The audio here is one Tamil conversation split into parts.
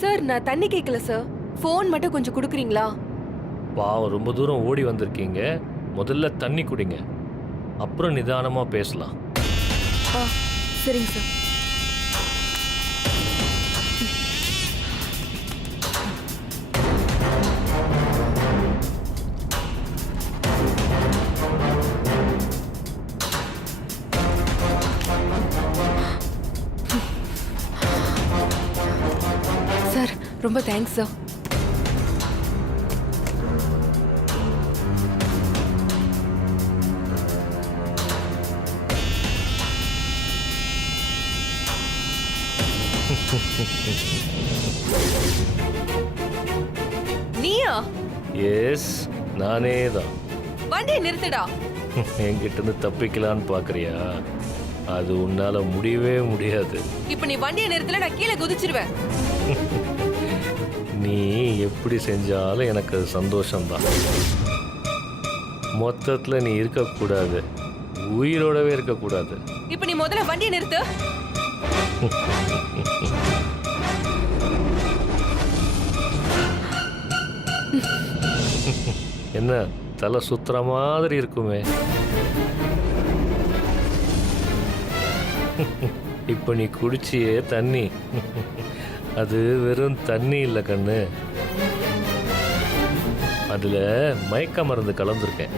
சார் நான் தண்ணி கேட்கல சார். ஃபோன் மட்டும் கொஞ்சம் கொடுக்குறீங்களா? பாவம், ரொம்ப தூரம் ஓடி வந்திருக்கீங்க. முதல்ல தண்ணி குடிங்க, அப்புறம் நிதானமா பேசலாம். ஆ சரிங்க சார். சார் ரொம்ப தேங்க்ஸ் சார். நீயா? எஸ், நானே தான். வண்டியை நிறுத்துடா. என்கிட்ட இருந்து தப்பிக்கலான்னு பாக்குறியா? அது உன்னால முடியவே முடியாது. இப்ப நீ வண்டியை நிறுத்தல நான் கீழே குதிச்சிருவேன். நீ எப்படி செஞ்சாலும் எனக்கு அது சந்தோஷம்தான். மொத்தத்துல நீ இருக்கக்கூடாது, உயிரோடவே இருக்கக்கூடாது. இப்ப நீ முதல்ல வண்டியை நிறுத்து. என்ன தலை சுத்துற மாதிரி இருக்குமே? இப்ப நீ குடிச்சியே தண்ணி, அது வெறும் தண்ணி இல்ல கண்ணு, அதுல மயக்க மருந்து கலந்துருக்கேன்.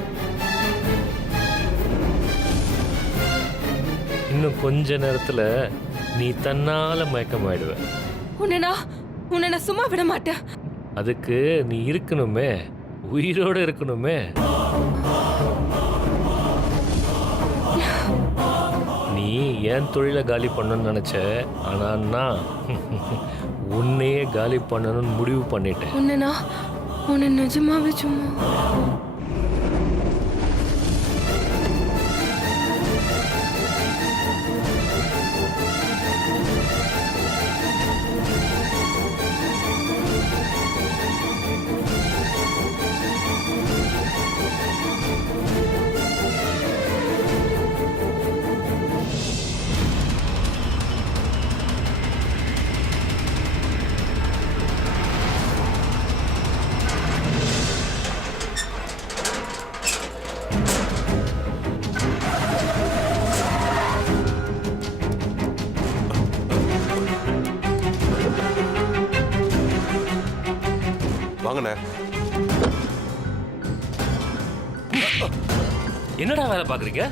இன்னும் கொஞ்ச நேரத்துல நீ தன்னால மயக்கமாயிடுவ. உன்னை நான் சும்மா விட மாட்டேன். அதுக்கு நீ இருக்கணுமே, உயிரோட இருக்கணுமே. நீ ஏன் தொழிலை காலி பண்ணணும்னு நினைச்ச, ஆனா நான் உன்னையே காலி பண்ணணும்னு முடிவு பண்ணிட்டேன். உன்னை நிஜமாவே சும்மா. வாங்கண்ணே. என்னடா வேலை பாக்குறீங்க?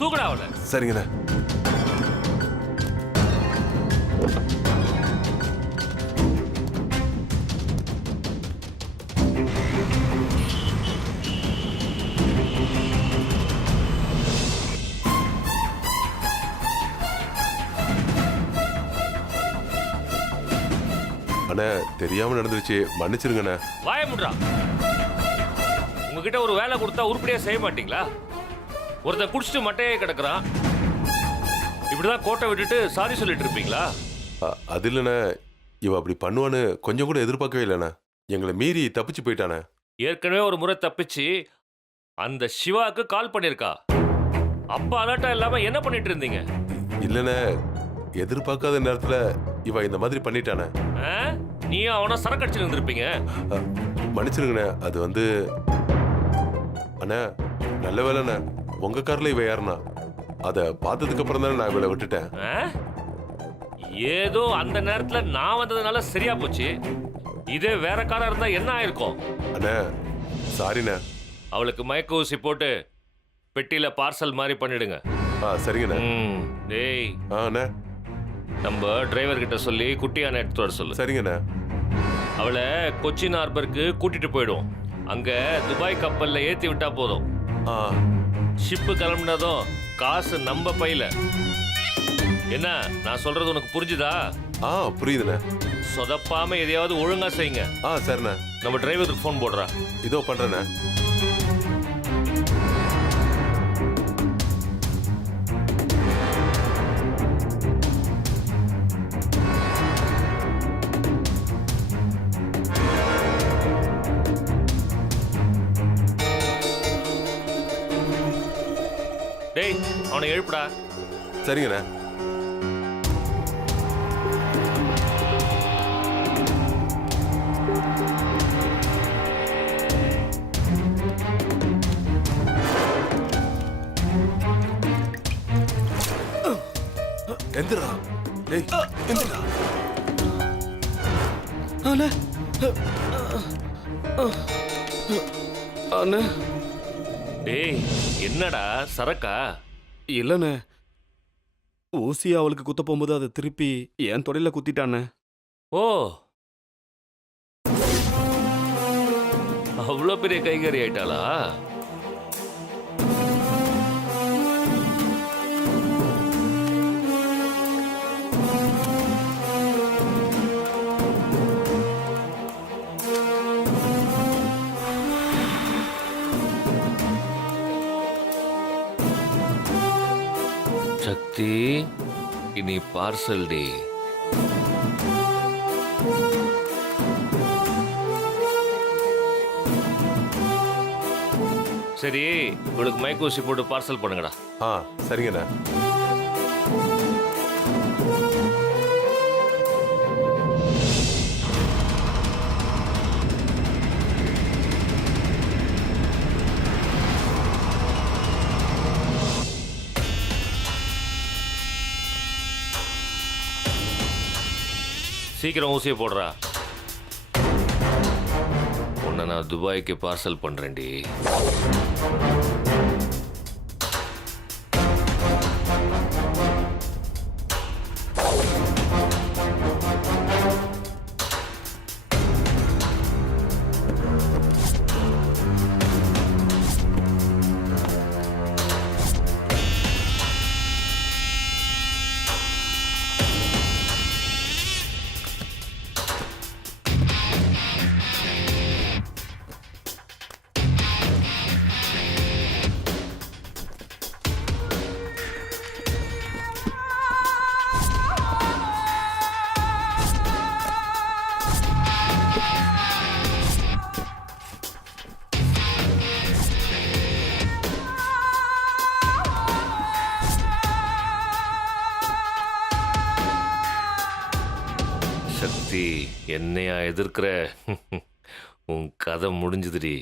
தூக்கடா அவளை. சரிங்கண்ணே. அண்ணே, தெரியாம நடந்துருச்சு, மன்னிச்சிருங்கண்ணே. வாய முட்றா. உங்ககிட்ட ஒரு வேலை கொடுத்தா உருப்படியா செய்ய மாட்டீங்களா? ஒருத்தன் குடிச்சிட்டு மட்டையே கிடக்குறான், இப்படிதான் கோட்டை விட்டுட்டு சாரி சொல்லிட்டு இருப்பீங்களா? அது இல்லைண்ணே, இவ அப்படி பண்ணுவான்னு கொஞ்சம் கூட எதிர்பார்க்கவே இல்லைண்ணே. எங்களை மீறி தப்பிச்சு போயிட்டானே. ஏற்கனவே ஒரு முறை தப்பிச்சு அந்த சிவாக்கு கால் பண்ணிருக்கா. அப்ப அலர்ட்டா இல்லாம என்ன பண்ணிட்டு இருந்தீங்க? இல்லைண்ணே, எதிர்பார்க்காத நேரத்துல இவ இந்த மாதிரி பண்ணிட்டானே. நீயும் அவனா சரக்கு அடிச்சு இருந்திருப்பீங்க. மன்னிச்சிருங்கண்ணே. அது வந்து அண்ணா, நல்ல வேலைண்ணே உங்க கார்ல இவ யாருண்ணா, அதை பார்த்ததுக்கு அப்புறம் தானே நான் இவளை விட்டுட்டேன். ஏதோ அந்த நேரத்துல நான் வந்ததுனால சரியா போச்சு. இதே வேற காரா இருந்தா என்ன ஆயிருக்கும்? அண்ணா சாரிண்ணே. அவளுக்கு மயக்க ஊசி போட்டு பெட்டியில பார்சல் மாதிரி பண்ணிடுங்க. சரிங்கண்ணே. டேய், அண்ணா நம்ம டிரைவர் கிட்ட சொல்லி குட்டியான எடுத்து வர சொல்லு. சரிங்கண்ணே. அவளை கொச்சின் ஹார்பருக்கு கூட்டிட்டு போயிடுவோம். அங்க துபாய் கப்பல்ல ஏத்தி விட்டா போதும். ஷிப்பு கிளம்பினதும் காசு நம்ம பையில. என்ன நான் சொல்றது உனக்கு புரிஞ்சுதா? புரியுதுண்ணே. சொதப்பாம எதையாவது ஒழுங்கா செய்யுங்க. சரிண்ணே. நம்ம டிரைவருக்கு ஃபோன் போடுறா. இதோ பண்றேண்ணே. டேய், அவனை எழுப்புடா. சரிங்கண்ணே. அண்ணே அண்ணே டேய் என்னடா சரக்கா? இல்லண்ணே, ஊசி அவளுக்கு குத்த போகும்போது அதை திருப்பி என் தொடையில குத்திட்டானே. ஓ, அவ்வளோ பெரிய கைகறி ஆயிட்டாளா? சக்தி, இனி பார்சல் டே. சரி, உங்களுக்கு மயக்கூசி போட்டு பார்சல் பண்ணுங்கடா. ஆ சரிங்கண்ணே. சீக்கிரம் ஊசியை போடுறா. உன்னை நான் துபாய்க்கு பார்சல் பண்றேன்டி. சக்தி, என்னையா எதிர்க்கிற? உன் கதை முடிஞ்சுதுடி.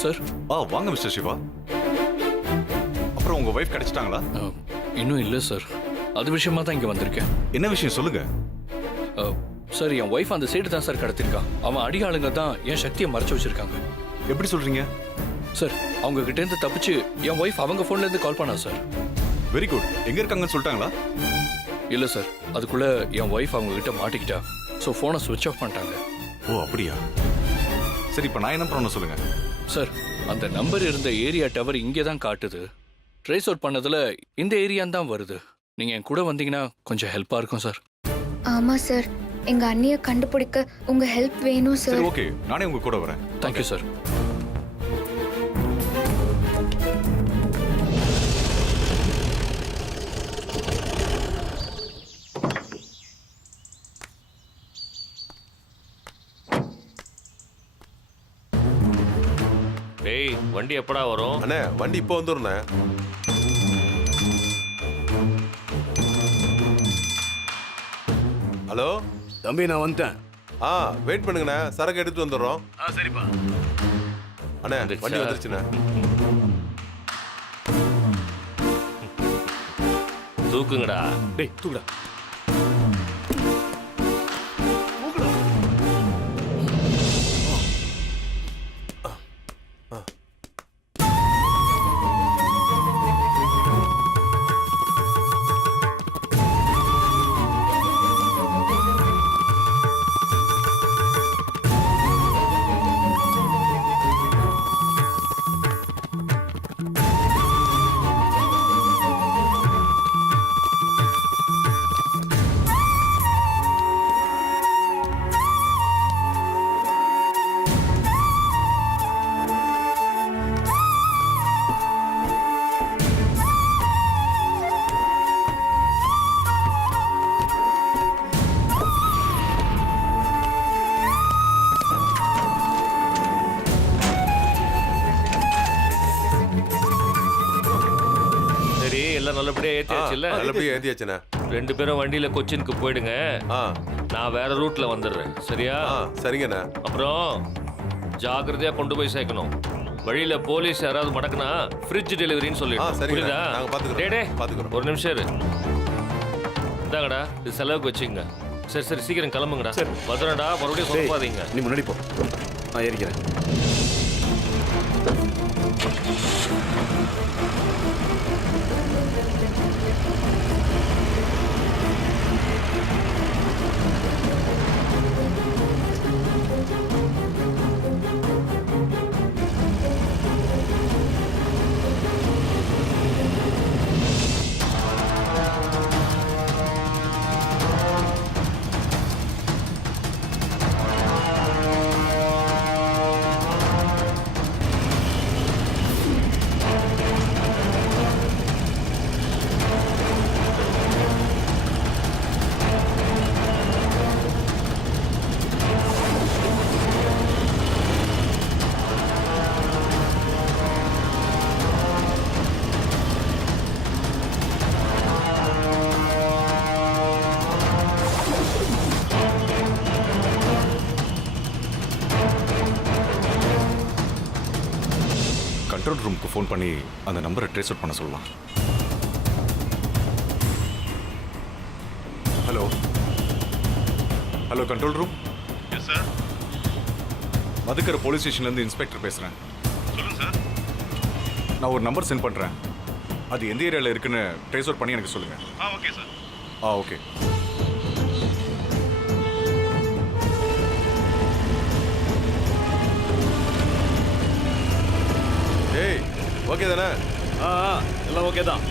சார், வாங்க மிஸ்டர் சிவா. அப்புறம் உங்க வைஃப் கிடைச்சிட்டாங்களா? இன்னும் இல்லை சார். அது விஷயமா தான் இங்கே வந்திருக்கேன். என்ன விஷயம் சொல்லுங்க. சார், என் ஒய்ஃப் அந்த சைடு தான் சார் கடத்திருக்கான். அவன் அடியாளுங்க தான் என் சக்தியை மறைச்சு வச்சிருக்காங்க. எப்படி சொல்றீங்க? சார், அவங்க கிட்டேருந்து தப்பிச்சு என் ஒய்ஃப் அவங்க ஃபோன்லேருந்து கால் பண்ணா சார். Very good. எங்க இருக்காங்கன்னு சொல்லிட்டாங்களா? இல்லை சார், அதுக்குள்ள என் ஒய்ஃப் அவங்க கிட்ட மாட்டிக்கிட்டா. ஸோ ஃபோனை சுவிட்ச் ஆஃப் பண்ணிட்டாங்க. ஓ அப்படியா? சரி, இப்போ நான் என்ன பண்ணணும் சொல்லுங்க. சார், அந்த நம்பர் இருந்த ஏரியா டவர் இங்கே தான் காட்டுது. ட்ரேஸ் அவுட் பண்ணதில் இந்த ஏரியான் தான் வருது. நீங்கள் என் கூட வந்தீங்கன்னா கொஞ்சம் ஹெல்ப்பாக இருக்கும் சார். ஆமா சார், எங்க அண்ணியை கண்டுபிடிக்க உங்க ஹெல்ப் வேணும் சார். சரி ஓகே, நானே உங்க கூட வரேன். Thank you sir. டேய், வண்டி எப்படா வரும்? அண்ணே வண்டி இப்போ வந்துடுண்ணே. ஹலோ தம்பி, நான் வந்துட்டேன். வெயிட் பண்ணுங்கண்ணே, சரக்கு எடுத்து வந்துடுறோம். சரிப்பா. அண்ணே வந்துருச்சா? வண்டி வந்துருச்சுண்ணே. தூக்குங்கடா. டேய் தூக்குடா. எல்லாம் நல்லபடியா ஏத்தியாச்சுல்ல? நல்லபடியா ஏத்தியாச்சுண்ணே. 2 பேரும் வண்டியில கொச்சினுக்கு போயிடுங்க. ஆ நான் வேற ரூட்ல வந்துடுறேன். சரியா? சரிங்கண்ணே. அப்புறம் ஜாக்கிரதையா கொண்டு போய் சேர்க்கணும். வழியில போலீஸ் யாராவது மடக்குனா ஃப்ரிட்ஜ் டெலிவரின்னு சொல்லிடுங்க. சரிங்க. புரியுதா? நாங்க பாத்துக்கிறோம். டேய், பாத்துக்கிறோம். ஒரு நிமிஷம் இரு. இந்தாங்கடா இது செலவுக்கு வச்சுங்க. சரி சரி சீக்கிரம் கிளம்புங்கடா. சரி. பத்திரம்டா, மறுபடியும் டேய், சொல்லாதீங்க. நீ முன்னாடி போ, நான் ஏறிக்கிறேன். கண்ட்ரோல் ரூமுக்கு ஃபோன் பண்ணி அந்த நம்பரை ட்ரேஸ் அவுட் பண்ண சொல்லலாம். Hello hello control room. Yes sir. Madukkarai police ஸ்டேஷன்லேருந்து இன்ஸ்பெக்டர் பேசுகிறேன். சொல்லுங்க சார். நான் ஒரு நம்பர் சென்ட் பண்ணுறேன். அது எந்த ஏரியாவில் இருக்குன்னு ட்ரேஸ் அவுட் பண்ணி எனக்கு சொல்லுங்கள். Okay sir. ஓகே. ஏய் ஓகே தானே? எல்லாம் ஓகே தான்.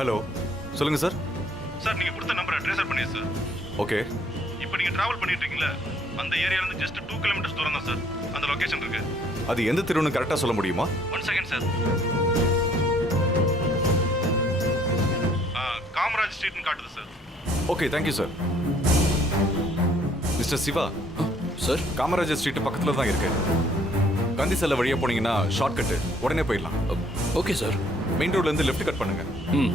ஹலோ சொல்லுங்கள் சார். சார் நீங்க கொடுத்த நம்பரை ட்ரேஸ் அவுட் பண்ணியா சார்? ஓகே. இப்போ நீங்க டிராவல் பண்ணிட்டு இருக்கீங்களா? அந்த ஏரியால இருந்து ஜஸ்ட் 2 கிலோமீட்டர்ஸ் தூரம் தான் சார் அந்த லொகேஷன் இருக்கு. அது எந்த தெருவுன்னு கரெக்டாக சொல்ல முடியுமா? 1 செகண்ட் சார். காமராஜ் ஸ்ட்ரீட்னு காட்டுது sir. Okay thank you sir. Mister Siva, sir Kamarajar street பக்கத்தில் தான் இருக்கு. காந்தி சிலை வழியாக போனீங்கன்னா ஷார்ட் கட்டு, உடனே போயிடலாம். Okay sir. மெயின் ரோட்லேருந்து லெஃப்ட் கட் பண்ணுங்க. ம்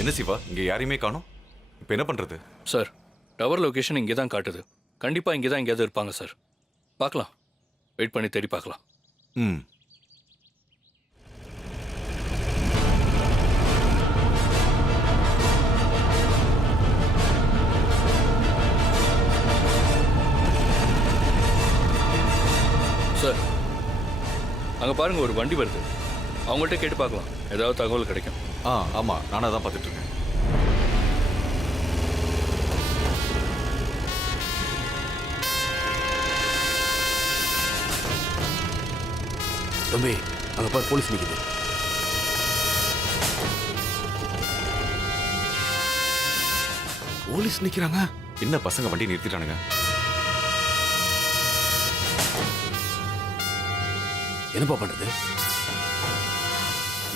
என்ன சிவா, இங்கே யாரையுமே காணோம். இப்போ என்ன பண்ணுறது? சார் டவர் லொகேஷன் இங்கே தான் காட்டுது. கண்டிப்பாக இங்கே தான் எங்கேயாவது இருப்பாங்க சார். பார்க்கலாம், வெயிட் பண்ணி தேடி பார்க்கலாம். ம். சார் அங்கே பாருங்க, ஒரு வண்டி வருது. அவங்கள்ட்ட கேட்டு பார்க்கலாம், ஏதாவது தகவல் கிடைக்கும். ஆமாம், நானாக தான் பார்த்துட்டு இருக்கேன். தம்பி, அங்கே பாரு, போலீஸ் நிற்குது. போலீஸ் நிற்கிறாங்க. என்ன பசங்க வண்டி நிறுத்திட்டானுங்க? என்னப்பா பண்ணுறது?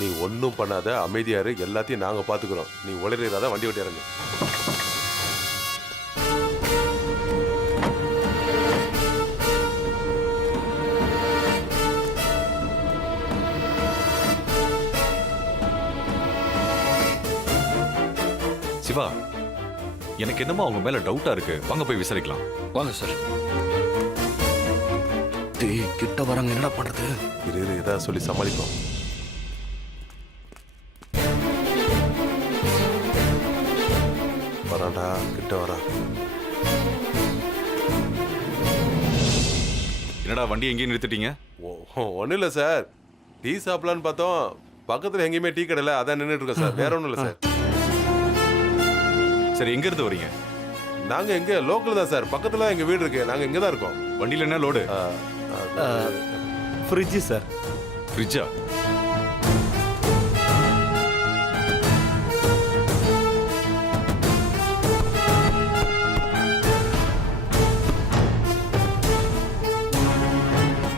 நீ ஒன்றும் பண்ணாத, அமைதியாரு, எல்லாத்தையும் நாங்கள் பார்த்துக்குறோம். நீ உளறிடாத, வண்டி விட்டு இறங்கு. சிவா, எனக்கு என்னமோ அவங்க மேல டவுட்டா இருக்கு. வாங்க போய் விசாரிக்கலாம். வாங்க சார். டேய், கிட்ட வராங்க, என்னடா பண்றது? இரு ஏதாவது சொல்லி சமாளிப்போம். வரான்டா, கிட்ட வரா. என்னடா வண்டி எங்கேயும் நிறுத்திட்டீங்க? ஒன்றும் இல்லை சார், டீ சாப்பிடலான்னு பார்த்தோம், பக்கத்தில் எங்கேயுமே டீ கடையில் அதான் நின்றுட்டு இருக்கோம் சார், வேற ஒன்றும் இல்லை சார். சரி, எங்க இருந்து வரீங்க? நாங்கள் எங்கே லோக்கல் தான் சார், பக்கத்தில் எங்கள் வீடு இருக்கு, நாங்கள் இங்கே தான் இருக்கோம். வண்டியில் என்ன லோடு? Fridge sir. ஃப்ரிட்ஜா?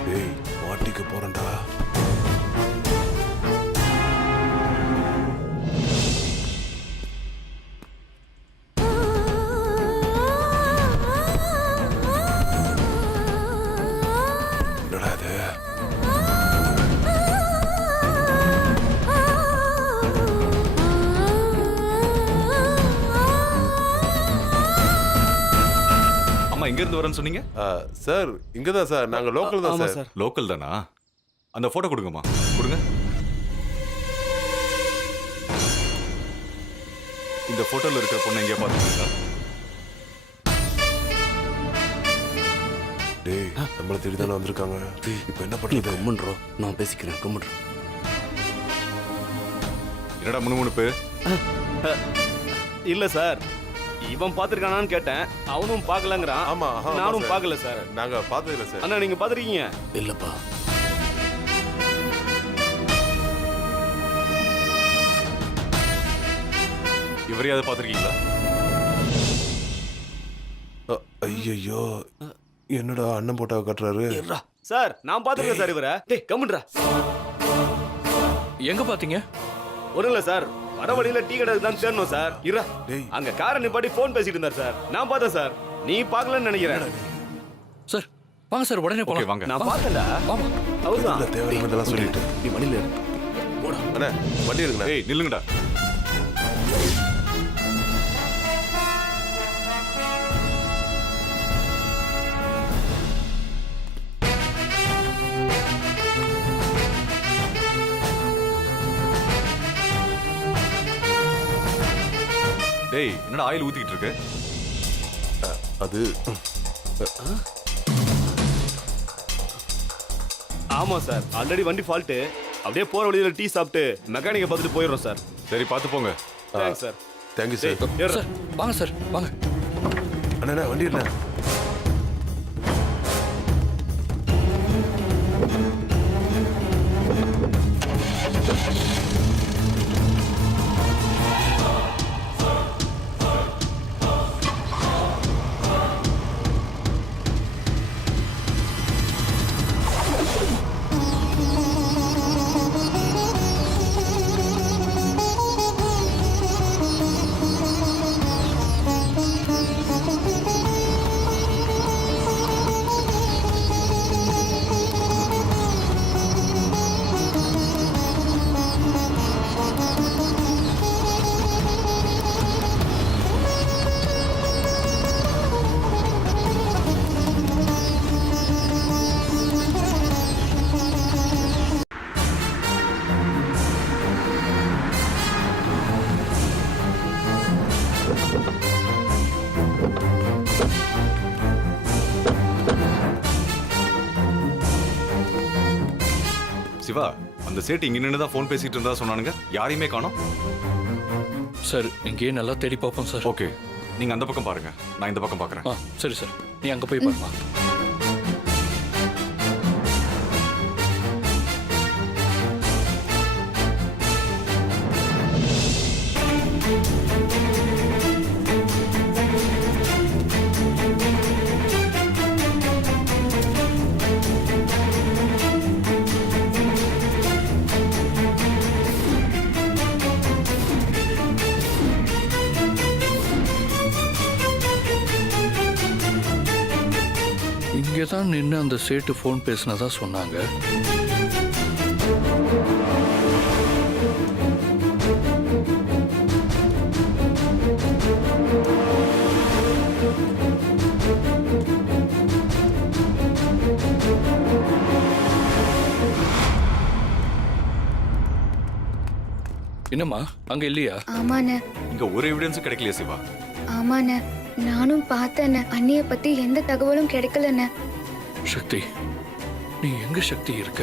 டேய் மாட்டிக்க போறேன்டா. என்னடா இது? அம்மா எங்க இருந்து வரேன்னு சொன்னீங்க? சார் இங்கே தான் சார், நாங்கள் லோக்கல் தான் ஆமா சார். சார். லோக்கல் தானா? அந்த போட்டோ கொடுங்கம்மா, கொடுங்க. இந்த போட்டோல இருக்கிற பொண்ணை எங்கேயா பார்த்துருக்கீங்களா? டேய் நம்மளை தேடி தானே வந்திருக்காங்க, இப்போ என்ன பண்ணுறது? கம்முன்றோம், நான் பேசிக்கிறேன், கம்முன்றோம். என்னடா முணுமுணுப்பு? இல்ல சார், இவன் பாத்திருக்கானான்னு கேட்டேன், அவனும் பார்க்கலங்கிறான். ஆமா நானும் பார்க்கல சார். நாங்கள் பார்த்ததில்ல சார். அண்ணா நீங்க பாத்திருக்கீங்க? இல்லப்பா. இவரையாவது பார்த்துருக்கீங்களா? ஐயோ என்னடா அண்ணன் போட்டாவை கட்டுறாரு? சார் நான் பாத்துருக்கேன் சார் இவரை. டேய் கம்முன்றா. எங்க பாத்தீங்க? ஒண்ணும் இல்ல சார், வர வழியில டீ கடை தான் தேடணும் சார். இரா டேய். அங்க காரை நிப்பாட்டி போன் பேசிட்டு இருந்தார் சார், நான் பார்த்தேன் சார். நீ பார்க்கலன்னு நினைக்கிறேன். சார் வாங்க சார், உடனே ஓகே போலாம். வாங்க. நான் பார்த்தேன்டா. வாங்க. அவர்தான். இல்ல, தேவையில்லாமதெல்லாம் சொல்லிட்டு நீ வழியில இரு. அண்ணா வண்டி இருக்குண்ணா. ஏய் நில்லுங்கடா. டேய் என்னடா ஆயில் ஊத்திக்கிட்டு இருக்கு? அது ஆமா சார், ஆல்ரெடி வண்டி ஃபால்ட். அப்படியே போற வழியில டீ சாப்பிட்டு மெக்கானிக்கை பார்த்துட்டு போயிடுறோம் சார். சரி பார்த்து போங்க. Thanks sir. Thank you sir. ஏறுடா. சார் வாங்க சார், வாங்க. அண்ணா வண்டி என்ன? சிவா, அந்த சேட்டு இங்க நின்று தான் ஃபோன் பேசிட்டு இருந்தா சொன்னானுங்க, யாரையுமே காணோம். சார் இங்கேயே நல்லா தேடி பார்ப்போம் சார். ஓகே, நீங்க அந்த பக்கம் பாருங்க, நான் இந்த பக்கம் பார்க்கறேன். சரி சார், நீ அங்க போய் பாருமா. இங்கே தான் நின்று அந்த சேட்டு ஃபோன் பேசினதா சொன்னாங்க. என்னம்மா அங்க இல்லையா? ஆமாண்ணே. இங்க ஒரு எவிடன்ஸும் கிடைக்கலையா சிவா? ஆமாண்ணே, நானும் பார்த்தேண்ணே. அண்ணிய பத்தி எந்த தகவலும் கிடைக்கலண்ணே. சக்தி, நீ எங்க சக்தி இருக்க?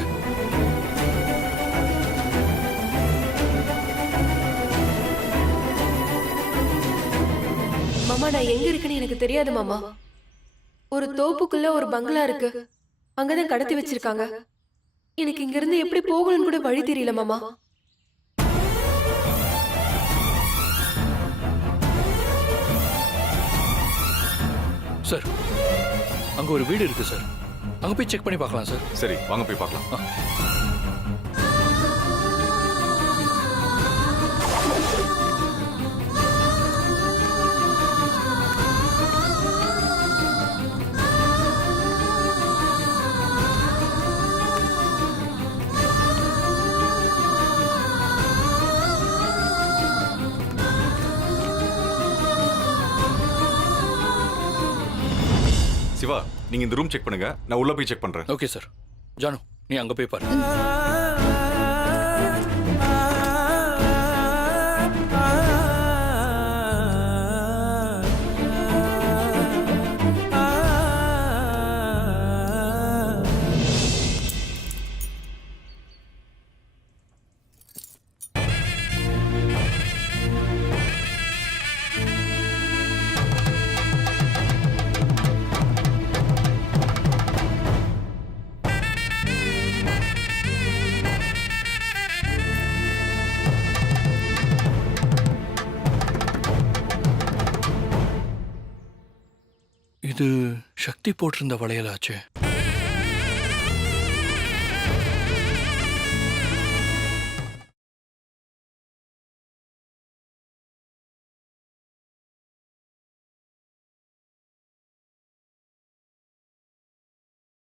மாமா நான் எங்க இருக்குன்னு எனக்கு தெரியாது மாமா. ஒரு தோப்புக்குள்ள ஒரு பங்களா இருக்கு, அங்கதான் கடத்தி வச்சிருக்காங்க. எனக்கு இங்க இருந்து எப்படி போகணும்னு கூட வழி தெரியல மாமா. சார், அங்க ஒரு வீடு இருக்கு சார். அங்க போய் செக் பண்ணி பார்க்கலாம் சார். சரி வாங்க போய் பார்க்கலாம். சிவா, நீங்க இந்த ரூம் செக் பண்ணுங்க, நான் உள்ள போய் செக் பண்றேன். Okay sir. ஜானு, நீ அங்க போய் பாரு. இது சக்தி போட்டிருந்த வளையலாச்சே.